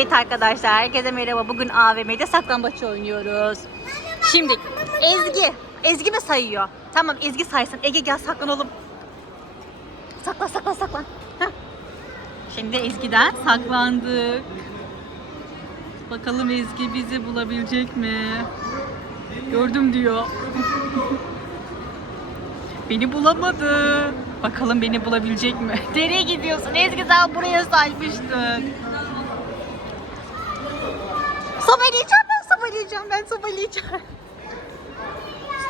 Evet arkadaşlar herkese merhaba. Bugün AVM'de saklambaç oynuyoruz. Şimdi Ezgi. Ezgi mi sayıyor? Tamam Ezgi saysın. Ege gel saklanalım. Saklan saklan saklan. Heh. Şimdi Ezgi'den saklandık. Bakalım Ezgi bizi bulabilecek mi? Gördüm diyor. Beni bulamadı. Bakalım beni bulabilecek mi? Nereye gidiyorsun? Ezgi sen buraya saymıştın. Sobeleyeceğim ben sobeleyeceğim ben sobeleyeceğim.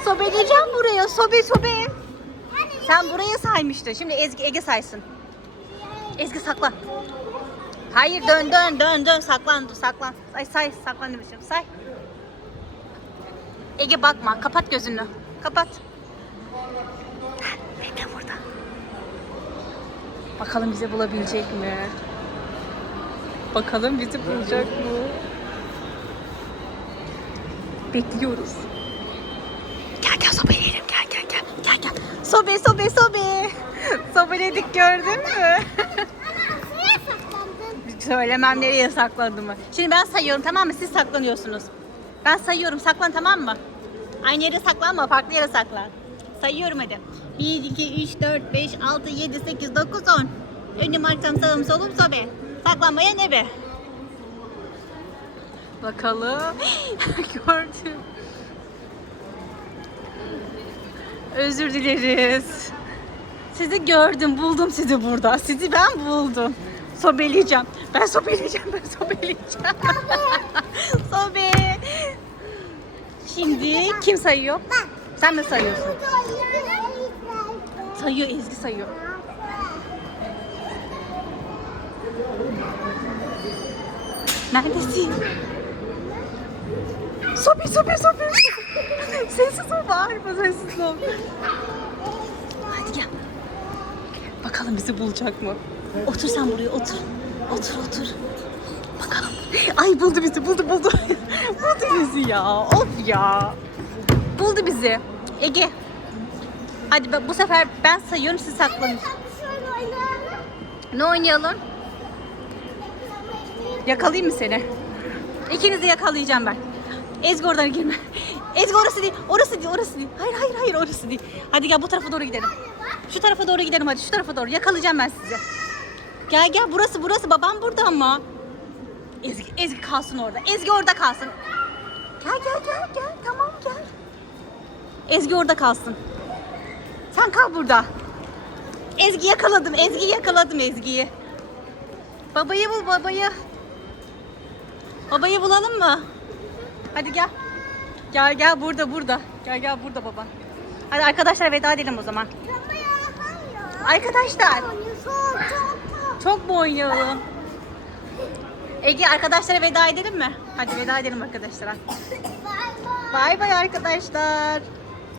Sobeleyeceğim buraya sobe sobe. Sen buraya saymıştın. Şimdi Ezgi Ege saysın. Ezgi saklan. Hayır dön dön dön dön saklan saklan. Say say saklan demişim say. Ege bakma kapat gözünü. Kapat. Bekle burada. Bakalım bizi bulabilecek mi? Bakalım bizi bulacak mı? Bekliyoruz. Gel gel sobeleyelim gel gel gel. Gel gel. Sobe sobe sobe. Sobeledik gördün mü? Söylemem nereye saklandığımı. Şimdi ben sayıyorum tamam mı? Siz saklanıyorsunuz. Ben sayıyorum saklan tamam mı? Aynı yere saklanma farklı yere saklan. Sayıyorum hadi. 1, 2, 3, 4, 5, 6, 7, 8, 9, 10. Önüm arkam sağım solum sobe. Saklanmaya ne be? Bakalım. Gördüm. Özür dileriz. Sizi gördüm, buldum sizi burada. Sizi ben buldum. Sobeleyeceğim. Ben sobeleyeceğim, ben sobeleyeceğim. Sobe. Şimdi kim sayıyor? Sen mi sayıyorsun? Sayıyor, Ezgi sayıyor. Neredesin? Sobe, sobe, sobe. sessiz ol, bağırma, sessiz ol. Hadi gel. Bakalım bizi bulacak mı? Otur sen buraya, otur. Otur, otur. Bakalım. Ay buldu bizi, buldu, buldu. buldu bizi ya. Of ya. Buldu bizi. Ege. Hadi bu sefer ben sayıyorum, siz saklanın. Ne oynayalım? Yakalayayım mı seni? İkinizi yakalayacağım ben. Ezgi oradan girme. Ezgi orası değil, orası değil, orası değil. Hayır, hayır, hayır, orası değil. Hadi gel bu tarafa doğru gidelim. Şu tarafa doğru gidelim hadi, şu tarafa doğru. Yakalayacağım ben sizi. Gel gel, burası, burası. Babam burada ama. Ezgi, Ezgi kalsın orada. Ezgi orada kalsın. Gel, gel, gel, gel. Tamam, gel. Ezgi orada kalsın. Sen kal burada. Ezgi yakaladım, Ezgi yakaladım Ezgi'yi. Babayı bul, babayı. Babayı bulalım mı? Hadi gel. Gel gel burada burada. Gel gel burada baba. Hadi arkadaşlar veda edelim o zaman. Arkadaşlar çok mu oynayalım? Ege arkadaşlara veda edelim mi? Hadi veda edelim arkadaşlara. Bay bay arkadaşlar.